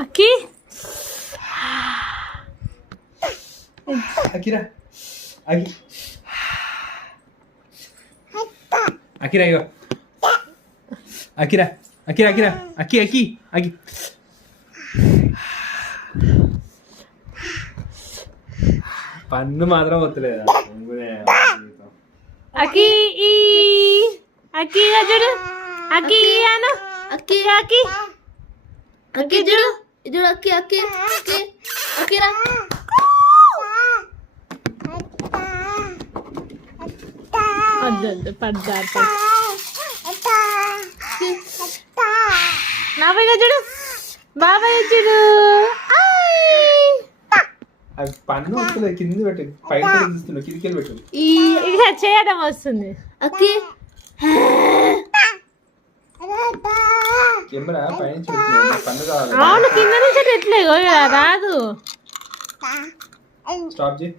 అక్కి Akira అకి Akira ఇగో Akira Akira Akira అకి అకి అకి పన్ను మాత్రం వస్తలేదు అక్కి ఈ అక్కి చూడు అక్కి అను అక్కి అక్కి అక్కి చూడు చూడు అక్కి అక్కి అక్కి అక్కిరా వద్దు పడ్డా నాబాయ్ చూడు బాబాయ్ చూడు అది పన్ను వస్తలేదు కింద పెట్టు పైన చూస్తున్నా కిందికి పెట్టు ఇక చేయడం వస్తుంది అక్కి కెమెరా పైన పన్ను కావాలి అవును కింద నుంచి ఎట్లే రాదు స్టాప్ చేయి